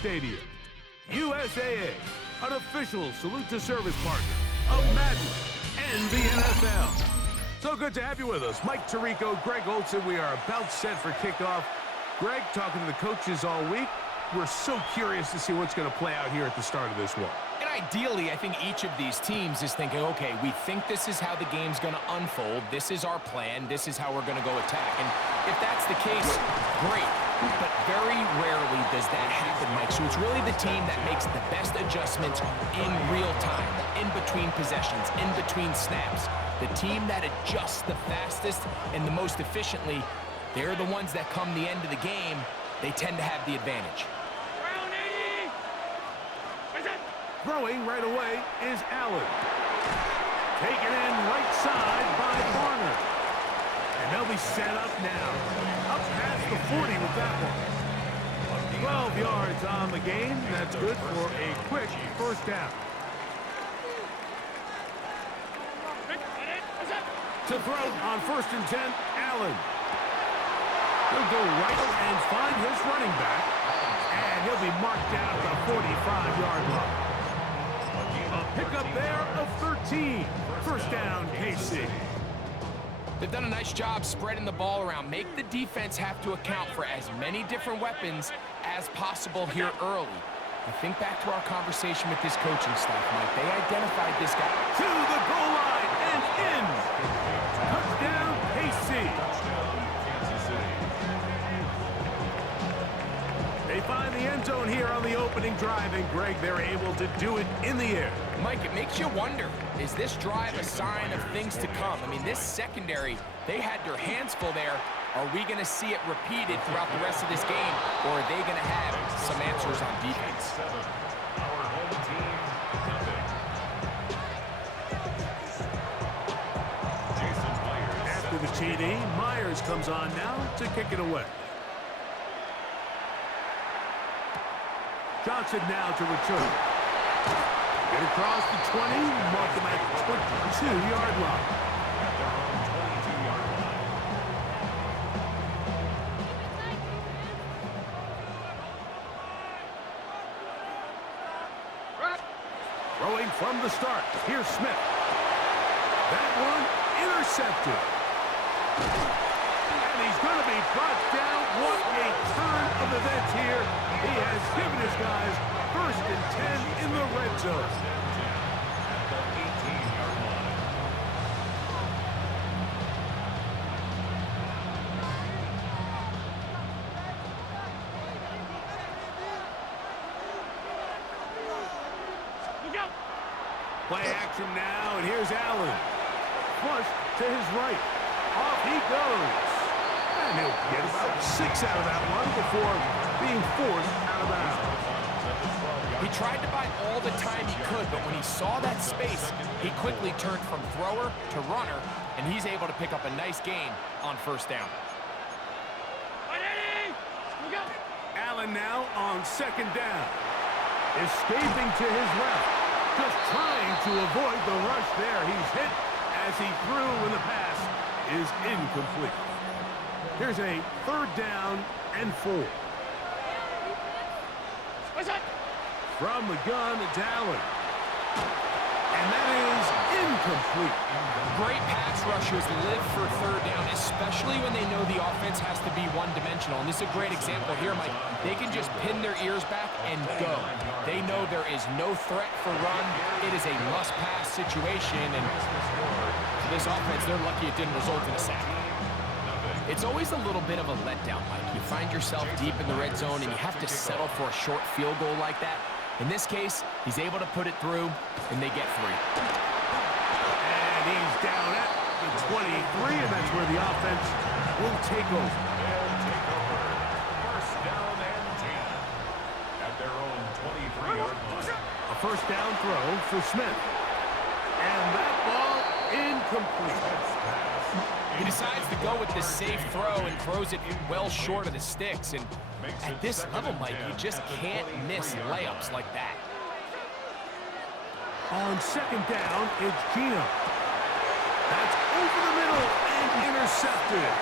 Stadium. USAA, an official salute to service partner of Madden NFL. So good to have you with us. Mike Tirico, Greg Olson. We are about set for kickoff. Greg, talking to the coaches all week. We're so curious to see what's going to play out here at the start of this one. And ideally, I think each of these teams is thinking, okay, we think this is how the game's going to unfold. This is our plan. This is how we're going to go attack. And if that's the case, great. But very rarely does that happen, Mike. So it's really the team that makes the best adjustments in real time, in between possessions, in between snaps. The team that adjusts the fastest and the most efficiently, they're the ones that come the end of the game, they tend to have the advantage. Throwing right away is Allen. Taken in right side by Barner. And they'll be set up now. Up past the 40 with that one. 12 yards on the game. That's good for a quick first down. To throw on 1st and 10, Allen. He'll go right and find his running back. And he'll be marked down at the 45-yard line. A pickup there of 13. First down, KC. They've done a nice job spreading the ball around. Make the defense have to account for as many different weapons as possible here early. And think back to our conversation with this coaching staff, Mike. They identified this guy. To the goal line and in. Touchdown, KC. They find the end zone here on the opening drive, and Greg, they're able to do it in the air. Mike, it makes you wonder, is this drive a sign of things to come? I mean, this secondary, they had their hands full there. Are we going to see it repeated throughout the rest of this game, or are they going to have some answers on defense? After the TD, Myers comes on now to kick it away. Johnson now to return. Get across the 20, mark him at the 22-yard line. Throwing from the start. Here's Smith. That one intercepted. And he's going to be brought down. What a turn of events here. He has given his guys 1st and 10 in the red zone. Play action now, and here's Allen. Flush to his right. Off he goes. And he'll get about 6 out of that one before being forced out of bounds. He tried to buy all the time he could, but when he saw that space, he quickly turned from thrower to runner, and he's able to pick up a nice gain on 1st down. Allen now on 2nd down. Escaping to his left. Just trying to avoid the rush there. He's hit as he threw when the pass is incomplete. Here's a 3rd down and 4. From the gun, it's Allen. And that is incomplete. Great pass rushers live for 3rd down, especially when they know the offense has to be one-dimensional. And this is a great example here, Mike. They can just pin their ears back and go. They know there is no threat for run. It is a must-pass situation. And for this offense, they're lucky it didn't result in a sack. It's always a little bit of a letdown, Mike. You find yourself deep in the red zone, and you have to settle for a short field goal like that. In this case, he's able to put it through, and they get 3. And he's down at the 23, and that's where the offense will take over. They'll take over. 1st down and 10 at their own 23-yard line. A 1st down throw for Smith. And that ball incomplete. He decides to go with the safe throw and throws it well short of the sticks. And at this level, Mike, you just can't miss layups like that. On 2nd down, it's Gino. That's over the middle and intercepted.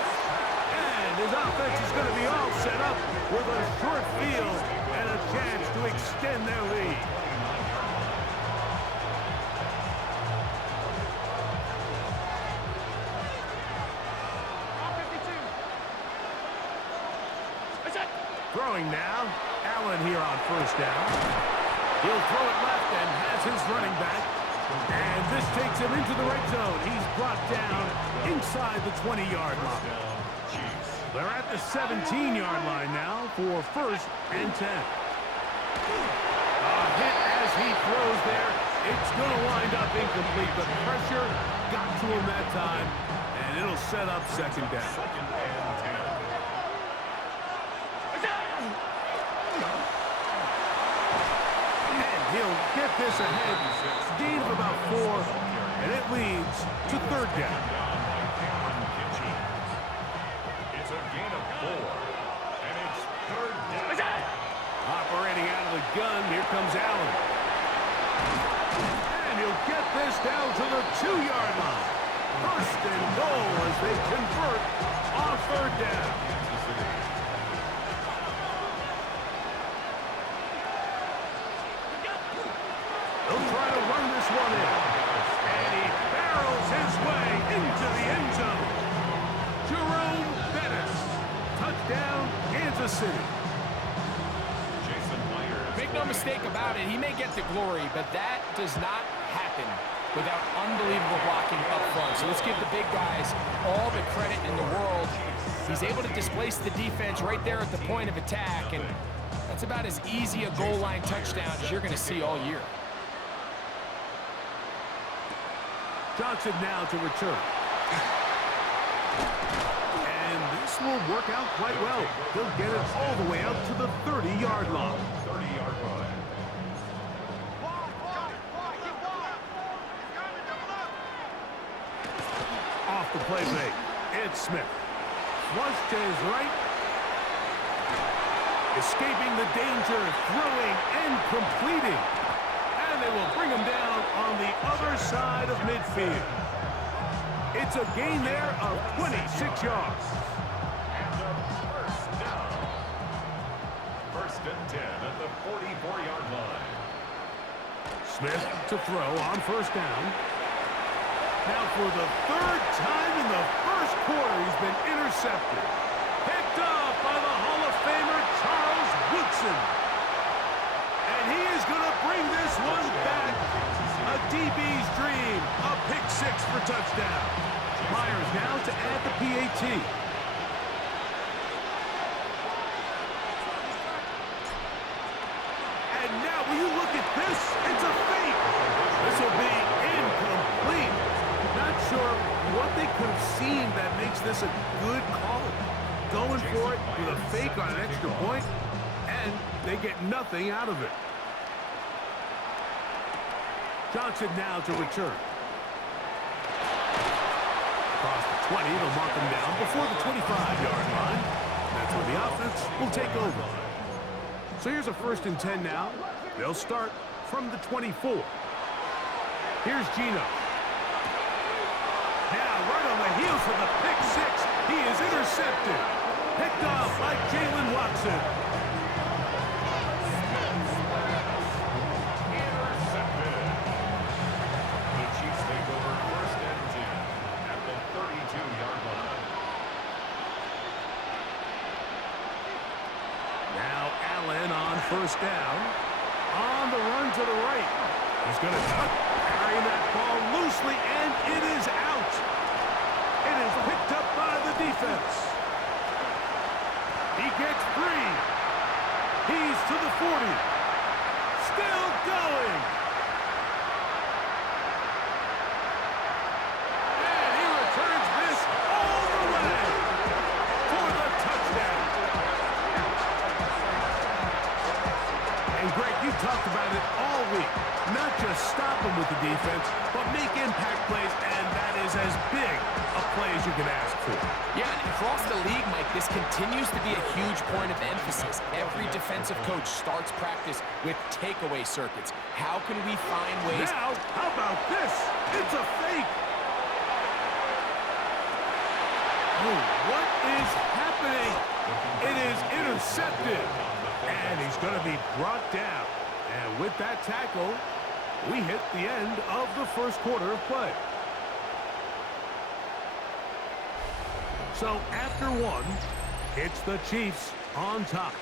And his offense is going to be all set up with a short field and a chance to extend their lead. Throwing now. Allen here on first down. He'll throw it left and has his running back. And this takes him into the red zone. He's brought down inside the 20-yard line. They're at the 17-yard line now for first and 10. A hit as he throws there. It's going to wind up incomplete. The pressure got to him that time, and it'll set up second down. He'll get this ahead, gain of about 4, and it leads to third down. It's a gain of 4, and it's third down. Operating out of the gun, here comes Allen. And he'll get this down to the 2-yard line. First and goal as they convert on third down. He'll try to run this one in. And he barrels his way into the end zone. Jerome Bettis. Touchdown, Kansas City. Make no mistake about it, he may get the glory, but that does not happen without unbelievable blocking up front. So let's give the big guys all the credit in the world. He's able to displace the defense right there at the point of attack, and that's about as easy a goal line touchdown as you're going to see all year. Johnson now to return. And this will work out quite well. He'll get it all the way out to the 30-yard line. 30-yard line. Off the play fake. It's Smith. Flush to his right. Escaping the danger, throwing and completing. And they will bring him down on the other side of midfield. It's a gain there of 26 yards. And a first down. First and 10 at the 44-yard line. Smith to throw on first down. Now for the third time in the first quarter, he's been intercepted. Picked off by the Hall of Famer Charles Woodson. And he is going to bring this one back. A DB's dream. A pick six for touchdown. Myers now to add the PAT. And now, will you look at this? It's a fake. This will be incomplete. Not sure what they could have seen that makes this a good call. Going for it with a fake on an extra point, and they get nothing out of it. Johnson now to return. Across the 20, they'll mark him down before the 25-yard line. That's where the offense will take over. So here's a first and 10 now. They'll start from the 24. Here's Gino. Now right on the heels of the pick six, he is intercepted. Picked off by Jalen Watson. Intercepted. The Chiefs take over first and 10 at the 32-yard line. Now Allen on first down. On the run to the right. He's going to carry that ball loosely, and it is out. It is picked up by the defense. He gets free. He's to the 40. Still going. And he returns this all the way for the touchdown. And Greg, you talked about it all week. Not just stop him with the defense, but make impact plays, and that is as big a play as you can ask for. Yeah, and across the league, Mike, this continues to be a huge point of emphasis. Every defensive coach starts practice with takeaway circuits. How can we find ways... Now, how about this? It's a fake. Oh, what is happening? It is intercepted. And he's going to be brought down. And with that tackle, we hit the end of the first quarter of play. So after one, it's the Chiefs on top.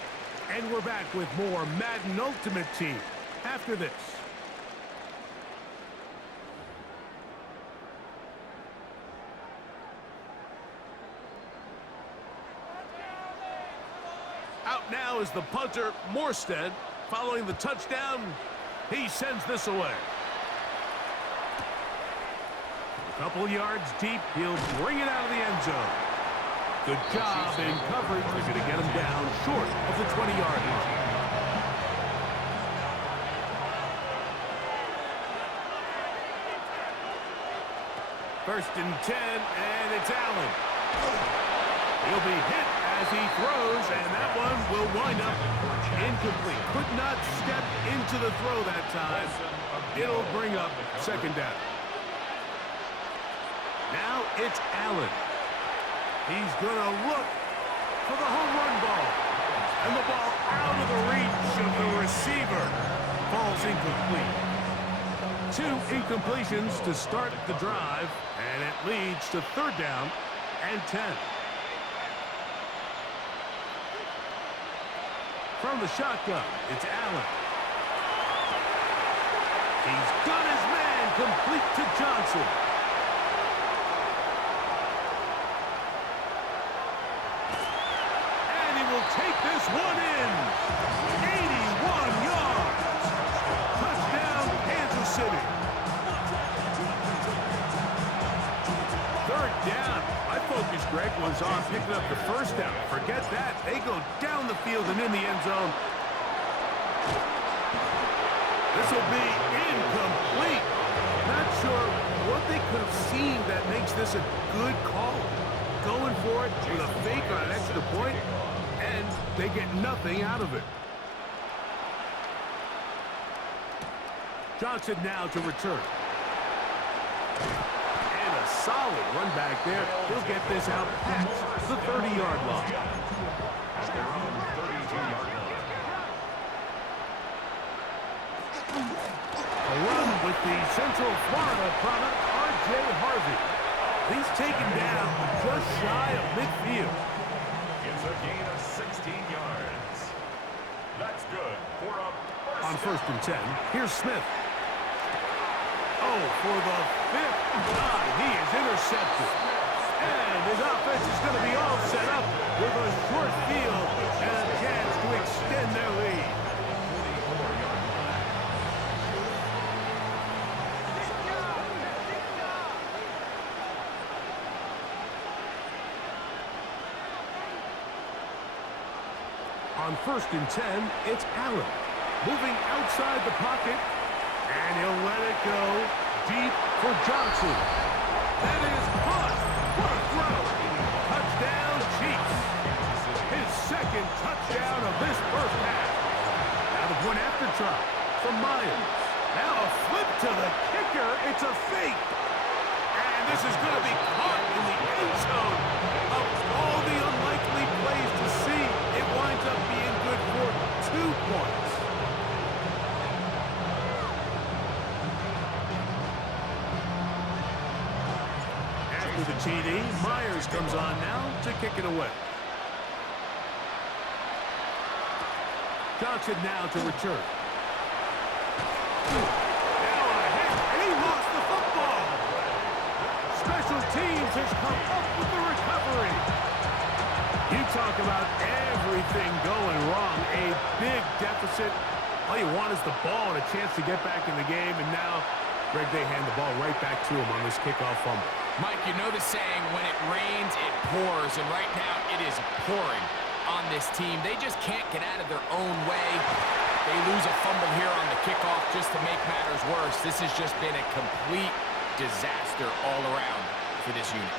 And we're back with more Madden Ultimate Team after this. Out now is the punter, Morstead. Following the touchdown, he sends this away. A couple yards deep, he'll bring it out of the end zone. Good job in coverage. They're going to get him down short of the 20-yard line. First and 10, and it's Allen. He'll be hit as he throws, and that one will wind up incomplete. Could not step into the throw that time. It'll bring up second down. Now it's Allen. He's going to look for the home run ball. And the ball out of the reach of the receiver falls incomplete. 2 incompletions to start the drive, and it leads to third down and 10. From the shotgun, it's Allen. He's got his man complete to Johnson. And he will take this one in. 81 yards. Touchdown, Kansas City. Third down. My focus, Greg, was on picking up the first down. Forget that. They go down the field and in the end zone. This will be incomplete. Not sure what they could have seen that makes this a good call. Going for it with a fake on an extra point, and they get nothing out of it. Johnson now to return. And a solid run back there. He'll get this out past the 30-yard line. At their own 32-yard line. A run with the Central Florida product, R.J. Harvey. He's taken down just shy of midfield. It's a gain of 16 yards. That's good for a first On first and 10, here's Smith. Oh, for the 5th time, he is intercepted. And his offense is going to be all set up with a short field and a chance to extend their lead. On first and 10, it's Allen. Moving outside the pocket, and he'll let it go deep for Johnson. That is caught. What a throw. Touchdown, Chiefs. His second touchdown of this first half. Now the point after try from Myers. Now a flip to the kicker. It's a fake. And this is going to be caught in the end zone. Of all the unlikely plays to see, it winds up being good for 2 points. After the TD, Myers comes on now to kick it away. Johnson now to return. Now a hit, and he lost the football. Special teams has come up with the recovery. You talk about everything going wrong. A big deficit. All you want is the ball and a chance to get back in the game. And now, Greg, they hand the ball right back to him on this kickoff fumble. Mike, you know the saying, when it rains, it pours. And right now, it is pouring on this team. They just can't get out of their own way. They lose a fumble here on the kickoff just to make matters worse. This has just been a complete disaster all around for this unit.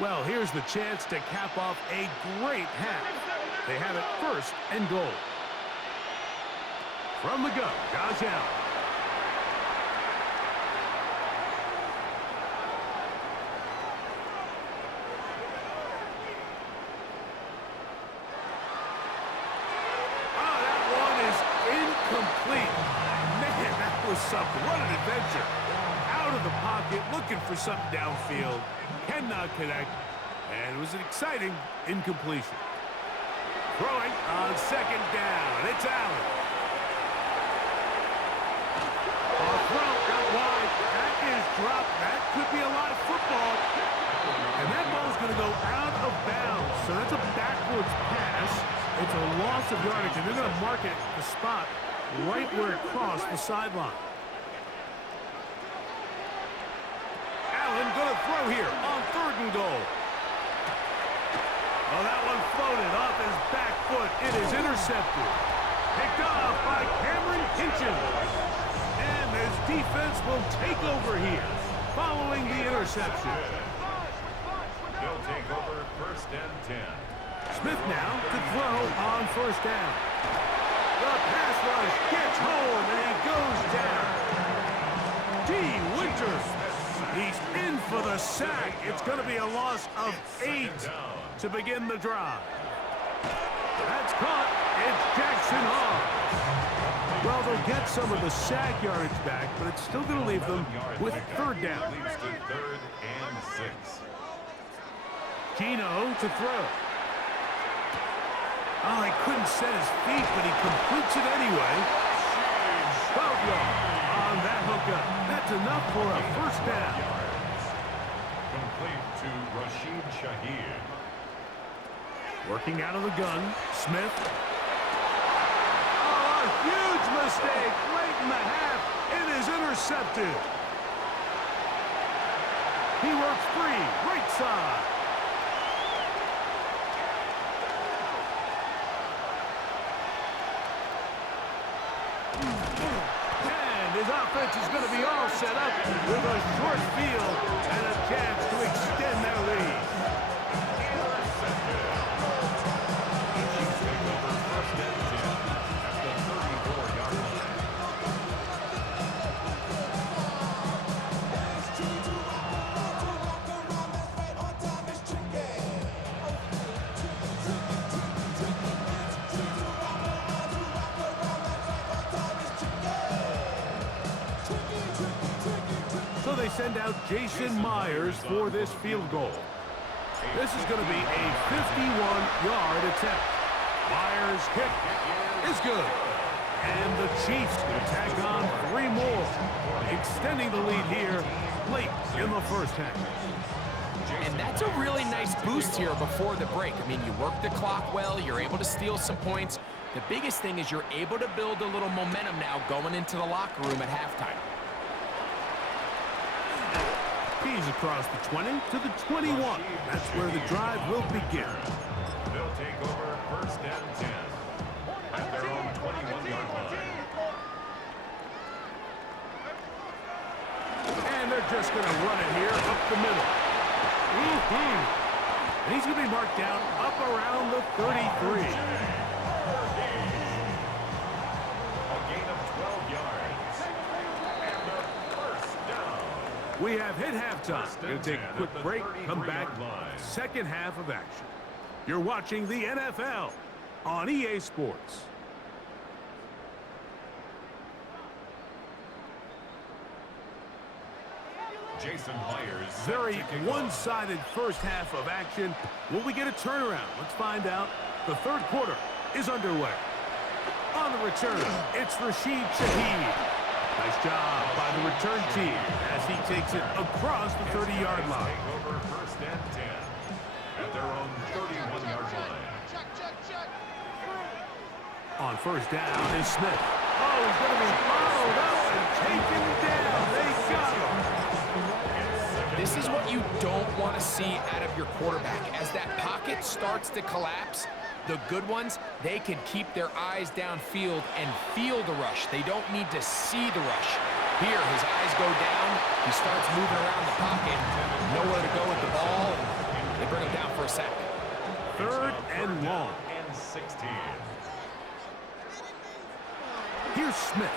Well, here's the chance to cap off a great half. They have it first and goal. From the gun, Josh Allen. Incomplete. Man, that was something. What an adventure. Out of the pocket, looking for something downfield. Cannot connect. And it was an exciting incompletion. Throwing on second down. It's Allen. Throw out wide. That is dropped. That could be a lot of football. And that ball's going to go out of bounds. So that's a backwards pass. It's a loss of yardage, and they're going to mark it the spot right where it crossed the sideline. Allen going to throw here on 3rd and goal. Oh, that one floated off his back foot. It is intercepted. Picked off by Cameron Hitchens. And his defense will take over here following the interception. They'll take over 1st and 10. Smith now to throw on 1st down. The pass rush gets home, and he goes down. D. Winters. He's in for the sack. It's going to be a loss of 8 to begin the drive. That's caught. It's Jackson Hall. Well, they'll get some of the sack yardage back, but it's still going to leave them with 3rd down. Leads to 3rd and 6. Gino to throw. Oh, he couldn't set his feet, but he completes it anyway. 12 yards on that hookup. That's enough for a 1st down. Complete to Rashid Shaheed. Working out of the gun, Smith. Oh, a huge mistake late in the half. It is intercepted. He works free, right side. His offense is going to be all set up with a short field and a chance to extend their lead. So they send out Jason Myers for this field goal. This is going to be a 51-yard attempt. Myers' kick is good. And the Chiefs tack on 3 more, extending the lead here late in the 1st half. And that's a really nice boost here before the break. I mean, you work the clock well, you're able to steal some points. The biggest thing is you're able to build a little momentum now going into the locker room at halftime. He's across the 20 to the 21. That's where the drive will begin. They'll take over 1st and 10 at their own 21-yard line. And they're just going to run it here up the middle. And he's going to be marked down up around the 33. A gain of 12 yards. And a 1st down. We have hit halftime. Going to take a quick break, come back, 2nd half of action. You're watching the NFL on EA Sports. Jason Myers. Very one-sided 1st half of action. Will we get a turnaround? Let's find out. The 3rd quarter is underway. On the return, it's Rashid Shaheed. Nice job by the return team as he takes it across the 30-yard line. Take over 1st and 10 at their own 31-yard line. On 1st down is Smith. Oh, he's going to be followed up and taken down. They got him. This is what you don't want to see out of your quarterback. As that pocket starts to collapse, the good ones, they can keep their eyes downfield and feel the rush. They don't need to see the rush. Here, his eyes go down. He starts moving around the pocket. Nowhere to go with the ball, and they bring him down for a sack. 3rd and long. And 16. Here's Smith.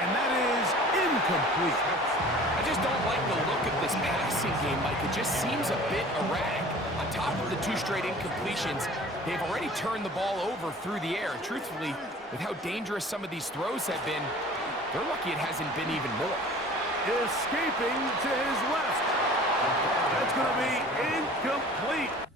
And that is incomplete. I just don't like the look of this passing game, Mike. It just seems a bit erratic. On top of the 2 straight incompletions, they've already turned the ball over through the air. And truthfully, with how dangerous some of these throws have been, they're lucky it hasn't been even more. Escaping to his left. That's going to be incomplete.